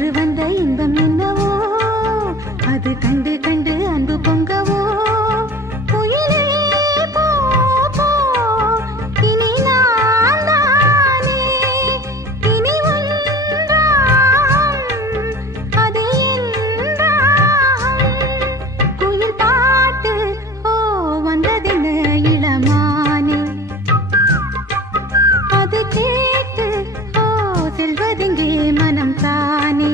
இன்று வந்த இன்பம் என்னவோ அது கண்டு கண்டு அன்பு பொங்கவோ குயிலே போ போ இனி நான் தானே இனி ஒன்றாம் அது என்றாம் குயில் பாட்டு ஓ வந்ததென்ன இளமானே அது கேட்டு ஓ செல்வதெங்கே மனம் தானே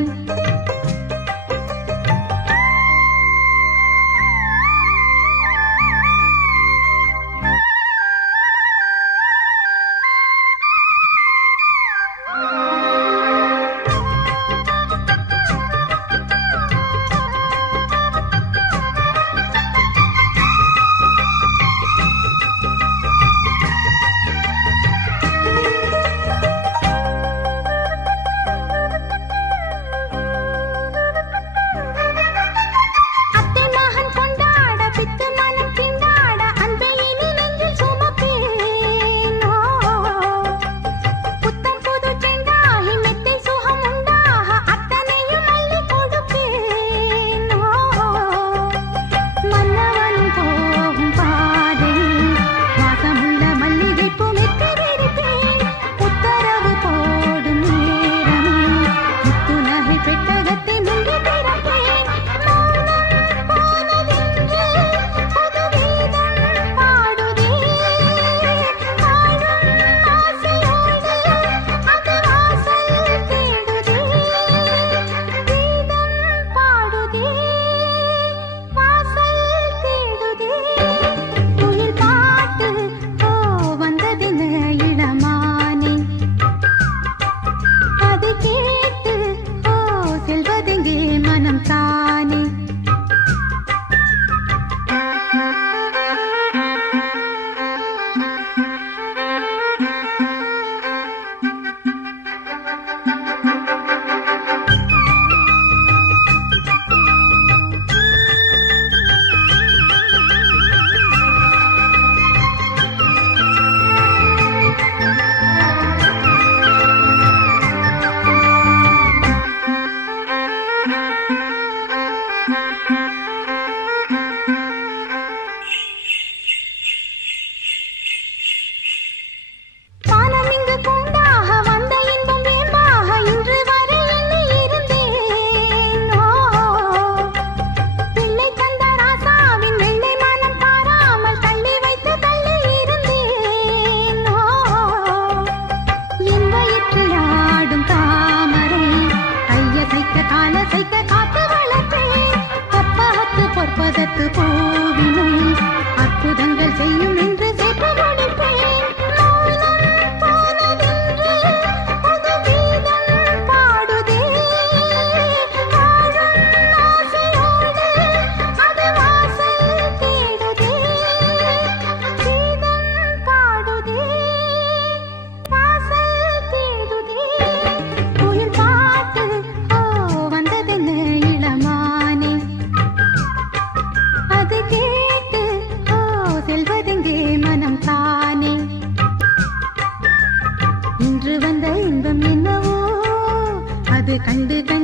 அற்புதங்கள் செய்யும் என்று சேர்த்து முடிப்பேன் மௌனம் போனதென்று புது கீதம் பாடுதே வாழும் ஆசையோடு அது வாசல் தேடுதே கீதம் பாடுதே வாசல் தேடுதே குயில் பாட்டு ஓ வந்ததென்ன இளமானே அது கேட்டு ஓ செல்வதெங்கே மனம் தானே இன்று வந்த இன்பம் என்னவோ அது கண்டு கண்டு